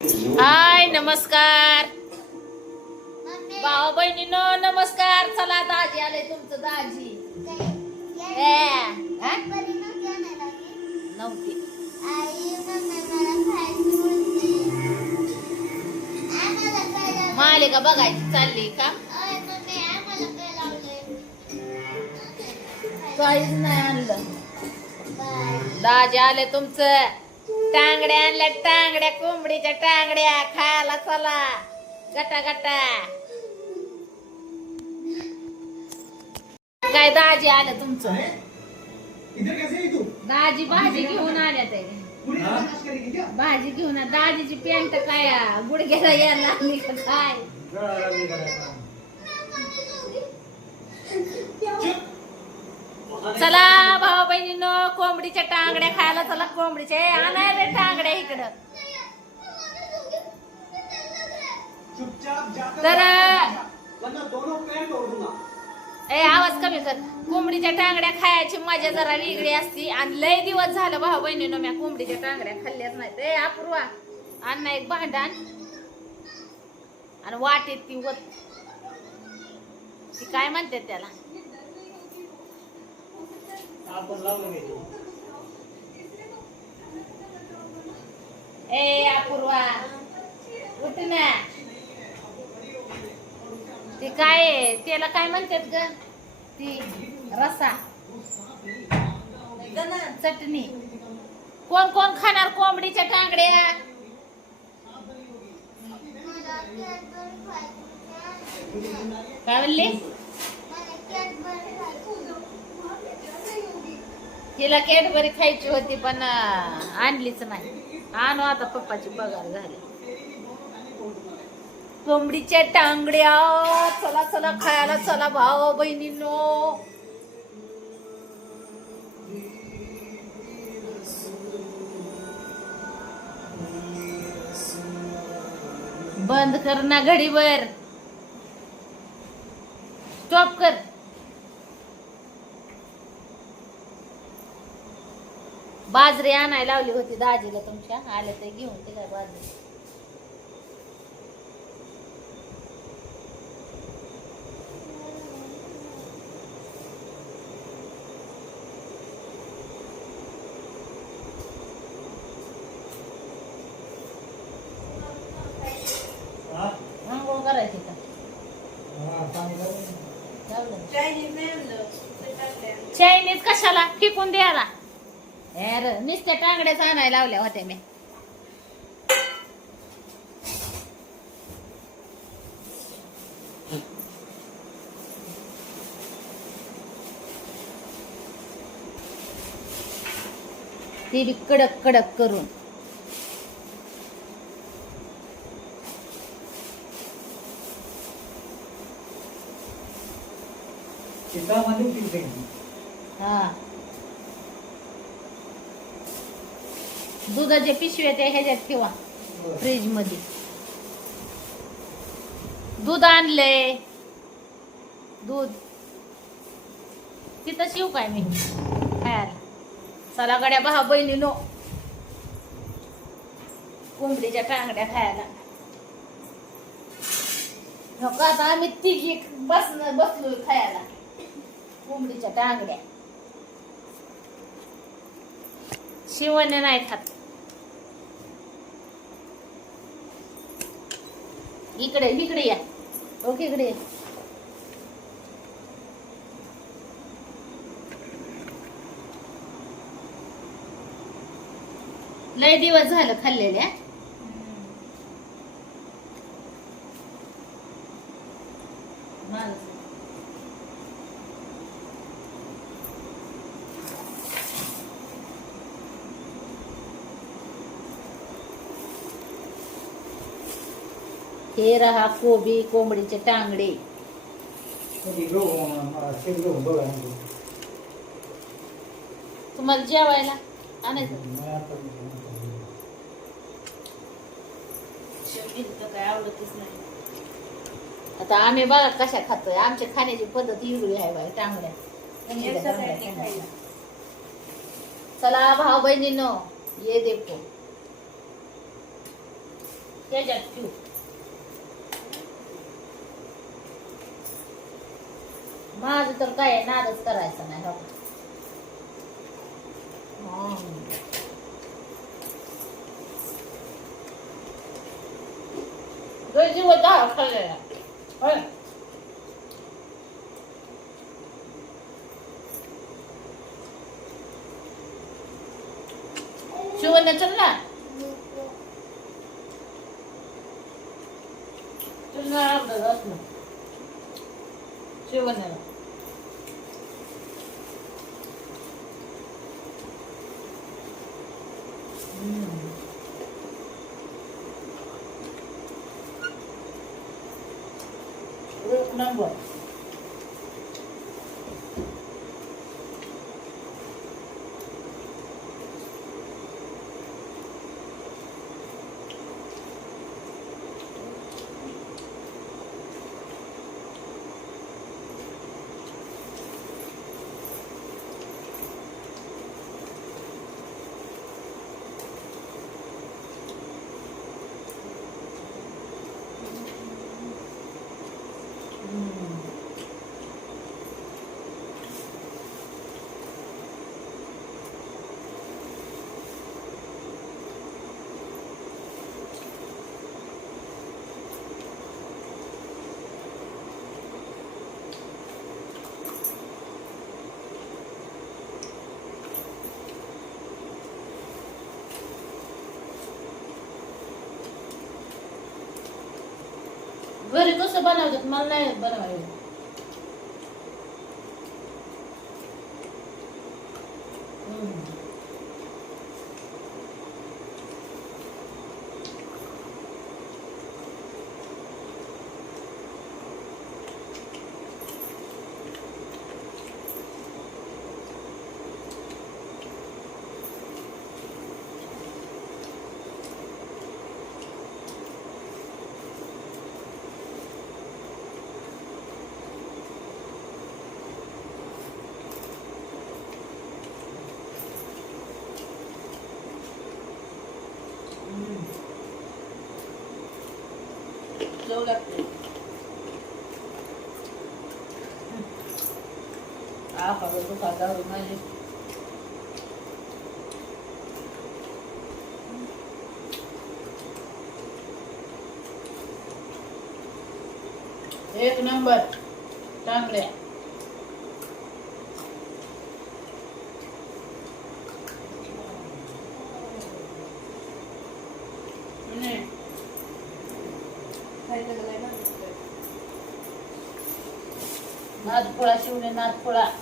हाय नमस्कार. भाऊ बहिणीनो नमस्कार. चला दाजी आले तुमचं दाजी. ए, हा? नव्हती. मालिका बघायची चालली का? काहीच नाही आणलं. दाजी आले तुमचं. टांगड्या आणल्या टांगड्या कोंबडीच्या टांगड्या खायला चला. गटा गटा. काय दाजी आलं तुमचं? इधर कैसे आई तू? दाजी भाजी घेऊन आल्या ते. भाजी घेऊन आ. दाजीची पॅन्ट काय आ, गुडघ्याला यायला लागली का काय? चला बहिणीनं कोंबडीच्या टांगड्या खायला चला कोंबडीच्या ए, आणाय रे टांगड्या इकडं. तर ए आवाज कमी कर. कोंबडीच्या टांगड्या खायची मजा जरा वेगळी असती आणि लय दिवस झालं भाऊ बहिणीनं म्या कोंबडीच्या टांगड्या खाल्ल्याच नाहीत. ए अपूर्वा अण्णा एक भांडण. आणि वाटेत ती वत. ती काय म्हणते त्याला? आपण लावलं नाही ए अपूर्वा उठ ना. ती काय त्याला काय म्हणतात ग? ती रसा चटणी. कोण कोण खाणार कोंबडीच्या टांगड्या? काय म्हणली? तिला कॅडबरी खायची होती पण आणलीच नाही. आणू आता पप्पाची पगार झाली. कोंबडीच्या टांगड्या चला चला खायला चला भाऊ बहिणींनो. बंद कर ना घडीवर. स्टॉप कर. बाजरी आणायला लावली होती दाजीला तुमच्या. आले ते घेऊन ते काय बाजरी. आंघोळ करायची का. चायनीज कशाला? फेकून द्यायला. अरे नुसत्या टांगड्याच आणायला लावल्या होत्या मी. ते बी कडक कडक करून. हा. दुधाचे पिशव्या त्या ह्याच्यात ठेवा. फ्रीजमध्ये दूध आणलंय. दूध. तिथं शिव काय मी? खायला चला गड्या भाऊ बहिणी नो कोंबडीच्या टांगड्या खायला. नको आता आम्ही तिघी बस बसलोय खायला. कोंबडीच्या टांगड्या शिवण्य नाही खात. इकडे इकडे या. ओके इकडे या. लय दिवस झालं खाल्लेल्या हे रहा कोबी कोंबडीचे टांगडे. तुम्हाला जेवायला आणायचं? शेवटी तर काय आवडतच नाही. आता आम्ही बघा कशा खातोय. आमच्या खाण्याची पद्धत वेगळी आहे बाई टांगड्या. चला भाऊ बहिणीनो ये देखो त्याच्यात ठेवू. माझं तर काय नादच करायचं नाही हो हम्म. लय दिवस झाला खाल्लेला होय. शिवण्या चल ना चल ना आवडत असलं शिवण्याला एक कसं बनवतात? मला नाही बनवायला चव लागते आ खबर तो खाता हो माझे एक नंबर चांगल्या してくれなほら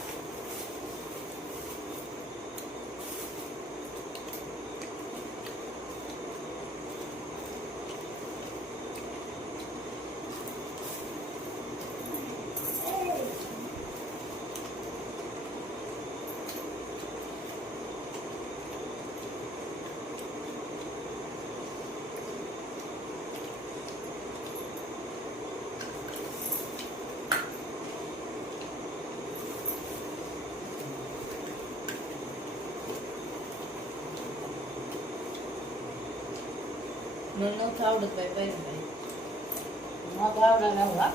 नादपोळा शिवणे नादपोळा मला नव्हतं आवडत बाई पाहिजे बाई मग आवडायला हवा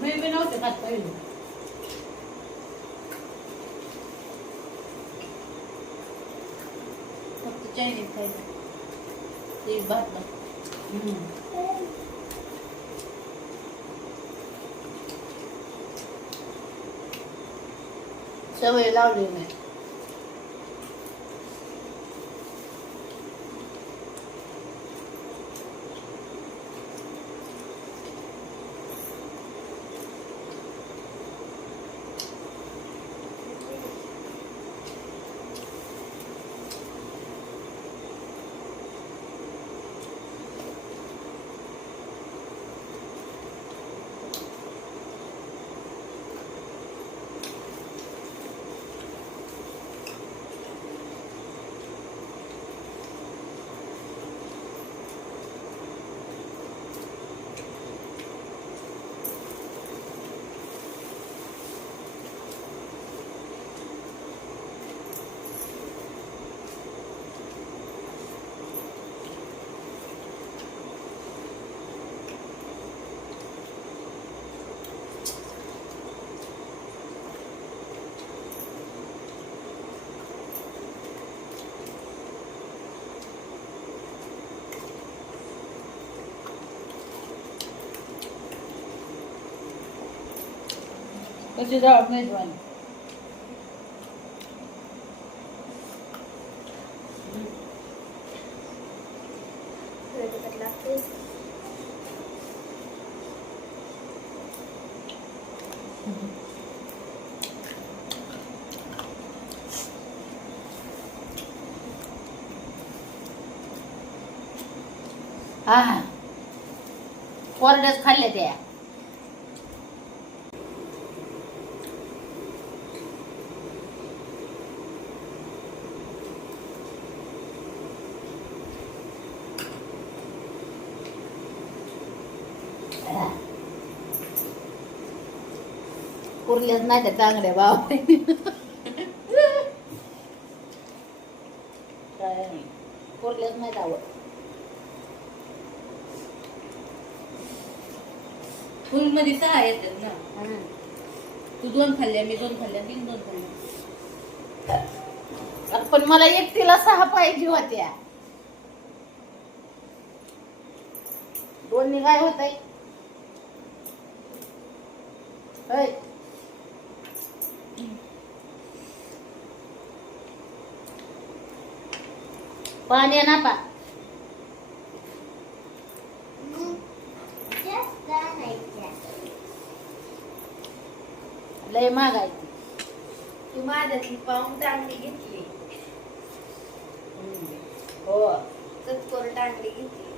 मी बी नव्हते खात पहिले फक्त चायनीज खायचं ते भात सवय लावली नाही कशी जावं मेजवानी हा कोरड्याच खाल्ल्या त्या उरल्याच नाही त्या चांगल्या बाबा काय उरल्याच नाहीत आवड फुलमध्ये सहा येतात ना. तू दोन खाल्ल्या मी दोन खाल्ल्या तीन दोन खाल्ल्या. पण मला एकटीला सहा पाहिजे होत्या. दोन्ही काय होत आहे पाणी ना पा. लय मागायची तू माझ्यातली पाहून टांगली घेतली. हो. चतकोर टांगली घेतली.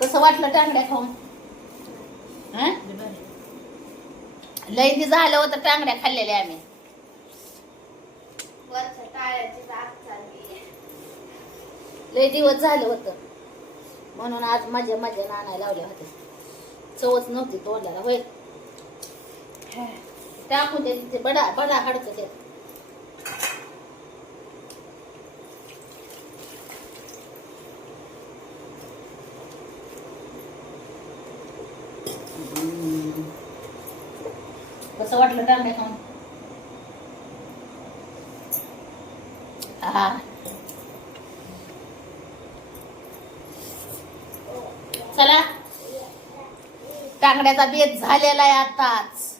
कसं वाटलं टांगड्या खाऊन? हं? दिवस झालं होतं टांगड्या खाल्लेल्या आम्ही. लय दिवस झालं होतं. म्हणून आज माझ्या माझ्या नानाय लावल्या होत्या चवच नव्हती तोंडाला होय. टाकून दे तिथे बडा बडा हाडचं असं वाटलं टांगड्या खाऊन. हा. चला. कांगड्याचा बेत झालेला आहे आताच.